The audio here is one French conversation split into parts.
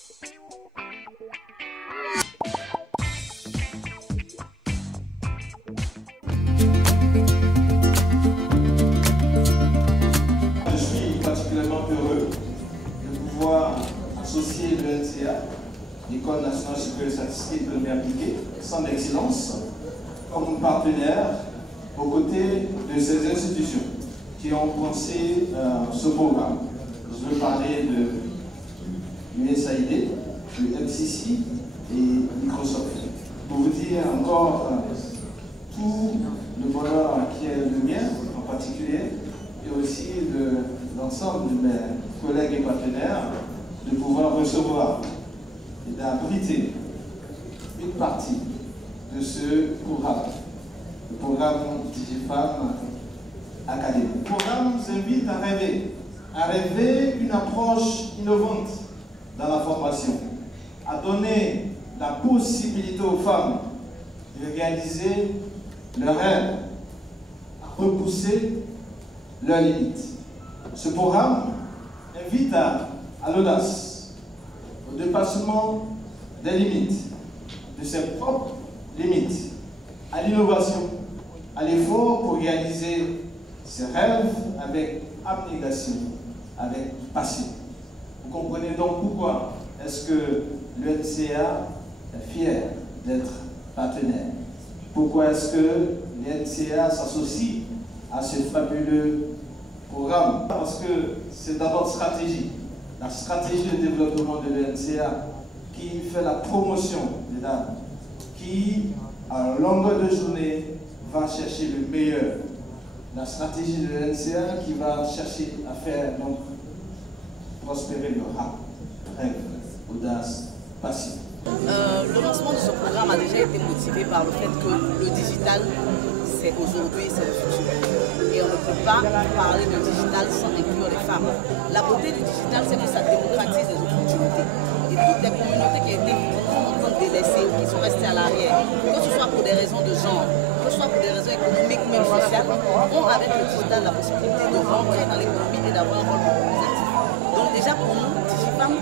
Je suis particulièrement heureux de pouvoir associer le NCA, l'École nationale supérieure de statistique et d'économie appliquée, Centre d'excellence, comme partenaire aux côtés de ces institutions qui ont pensé ce programme. Je veux parler de l'USAID, de MCC et Microsoft. Pour vous dire encore tout le bonheur qui est le mien en particulier, et aussi de l'ensemble de mes collègues et partenaires, de pouvoir recevoir et d'abriter une partie de ce programme, le programme DigiFam Academy. Le programme nous invite à rêver une approche innovante dans la formation, à donner la possibilité aux femmes de réaliser leurs rêves, à repousser leurs limites. Ce programme invite à l'audace, au dépassement des limites, de ses propres limites, à l'innovation, à l'effort pour réaliser ses rêves avec abnégation, avec passion. Vous comprenez donc pourquoi est-ce que l'UNCA est fier d'être partenaire. Pourquoi est-ce que l'UNCA s'associe à ce fabuleux programme? Parce que c'est d'abord stratégie. La stratégie de développement de l'UNCA qui fait la promotion des dames, qui, à longueur de journée, va chercher le meilleur. La stratégie de l'UNCA qui va chercher à faire donc prospérer le rêve, audace, passion. Le lancement de ce programme a déjà été motivé par le fait que le digital, c'est aujourd'hui, c'est le futur. Et on ne peut pas parler de digital sans inclure les femmes. La beauté du digital, c'est que ça démocratise les opportunités. Et toutes les communautés qui ont été longtemps délaissées, qui sont restées à l'arrière, que ce soit pour des raisons de genre, que ce soit pour des raisons économiques ou même sociales, ont avec le digital la possibilité de rentrer dans l'économie et d'avoir un rôle beaucoup plus actif. Donc déjà pour nous, DigiFam,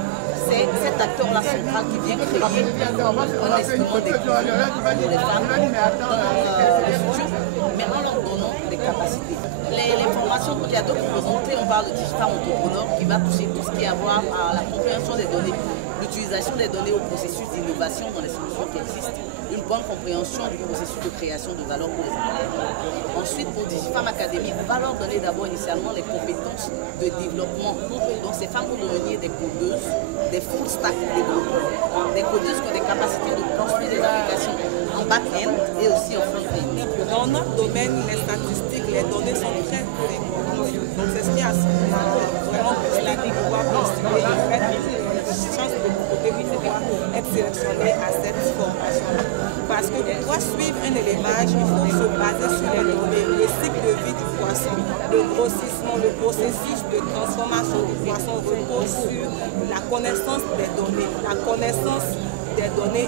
c'est cet acteur-là central qui vient créer un instrument d'équilibre pour les femmes dans le futur, mais en leur donnant des capacités. Les formations, il y a deux composantes. On parle de DigiFam Entrepreneur qui va toucher tout ce qui est à voir à la compréhension des données, l'utilisation des données au processus d'innovation dans les solutions qui existent, une bonne compréhension du processus de création de valeur pour les employeurs. Ensuite, pour DigiFam Academy, on va leur donner d'abord initialement les compétences de développement. Donc ces femmes vont devenir des codeuses, des full stack développeurs, des codeuses qui ont des capacités de construire des applications en back-end et aussi en front-end. Dans notre domaine, les statistiques, les données sont très importantes. Donc c'est ce qui a vraiment permis de pouvoir postuler et faire des chances de pouvoir être sélectionné à cette formation. Parce que pour pouvoir suivre un élevage, il faut se baser sur les données, le cycle de vie du poisson, le grossissement, le processus de transformation du poisson repose sur la connaissance des données,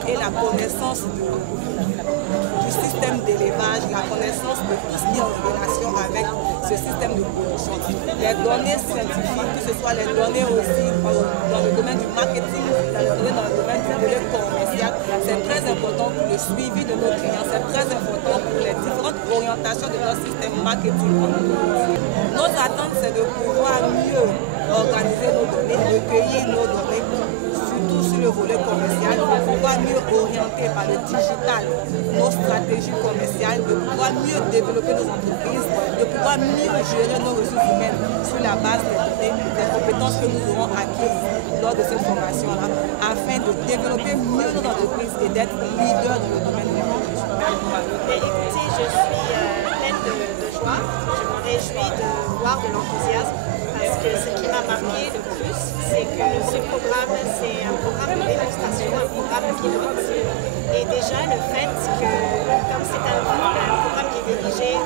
et la connaissance du système d'élevage, la connaissance de tout ce qui est en relation avec ce système de production. Les données scientifiques, que ce soit les données aussi dans le domaine du marketing, dans le domaine du volet commercial, c'est très important pour le suivi de nos clients, c'est très important pour les différentes orientations de notre système marketing. Nos attentes, c'est de pouvoir mieux organiser nos données, recueillir nos données, surtout sur le volet commercial, de pouvoir mieux orienter par le digital nos stratégies commerciales, de pouvoir mieux développer nos entreprises, de pouvoir mieux gérer nos ressources humaines sur la base des données, des compétences que nous aurons acquises lors de cette formation-là, afin de développer mieux nos entreprises et d'être leaders dans le domaine de l'éducation. Écoutez, je suis pleine de joie, je me réjouis de voir de l'enthousiasme. Parce que ce qui m'a marqué le plus, c'est que ce programme, c'est un programme de démonstration, un programme pilote. Et déjà, le fait que, comme c'est un programme qui est dirigé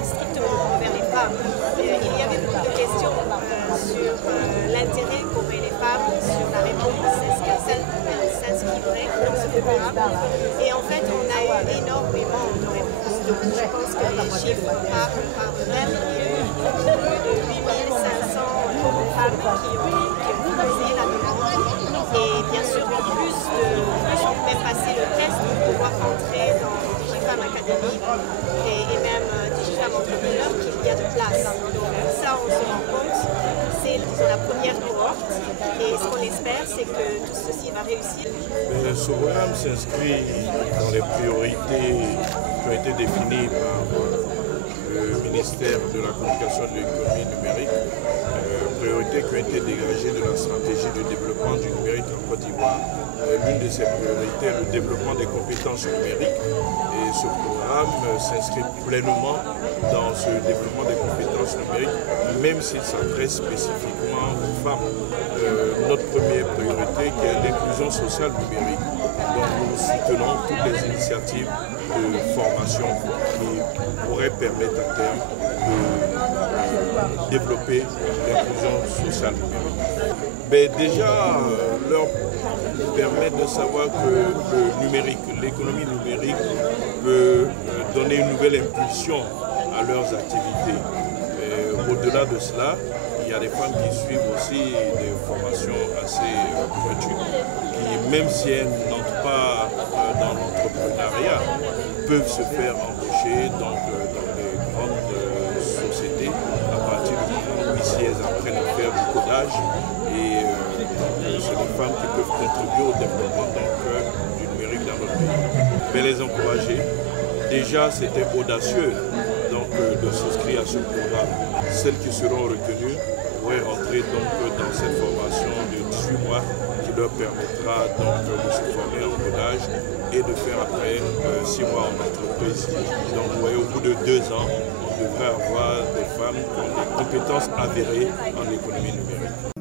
strictement vers les femmes, il y avait beaucoup de questions sur l'intérêt qu'auraient les femmes, sur la réponse, est-ce qu'elles s'inscriveraient dans ce programme. Et en fait, on a eu énormément de réponses. Donc, je pense que les chiffres parlent d'elles. Plus de 8500 femmes qui ont posé la demande. Et bien sûr, passer le test pour pouvoir entrer dans Digifem Academy et même Digifem Entrepreneur qu'il y a de place. Donc ça, on se rend compte, c'est la première cohorte et ce qu'on espère, c'est que tout ceci va réussir. Ce programme s'inscrit dans les priorités qui ont été définies par le ministère de la Communication et de l'économie numérique, priorités qui ont été dégagées de la stratégie de développement du numérique en Côte d'Ivoire. L'une de ces priorités est le développement des compétences numériques et ce programme s'inscrit pleinement dans ce développement des compétences numériques, même s'il s'adresse spécifiquement aux femmes. Notre première priorité qui est l'inclusion sociale numérique. Donc nous soutenons toutes les initiatives de formation qui pourraient permettre à terme de développer l'inclusion sociale numérique. Mais déjà, leur permettre de savoir que le numérique, l'économie numérique peut donner une nouvelle impulsion à leurs activités. Au-delà de cela, il y a des femmes qui suivent aussi des formations assez pointues, qui même si elles n'entrent pas dans l'entrepreneuriat, peuvent se faire embaucher dans les grandes sociétés à partir du moment où ici elles apprennent à faire du codage et c'est des femmes qui peuvent contribuer au développement du numérique dans notre pays. Mais les encourager, déjà c'était audacieux de souscrire à ce programme. Celles qui seront retenues pourraient rentrer dans cette formation de 18 mois qui leur permettra de se former en codage et de faire après 6 mois en entreprise. Donc vous voyez, au bout de 2 ans, on devrait avoir des femmes qui ont des compétences avérées en économie numérique.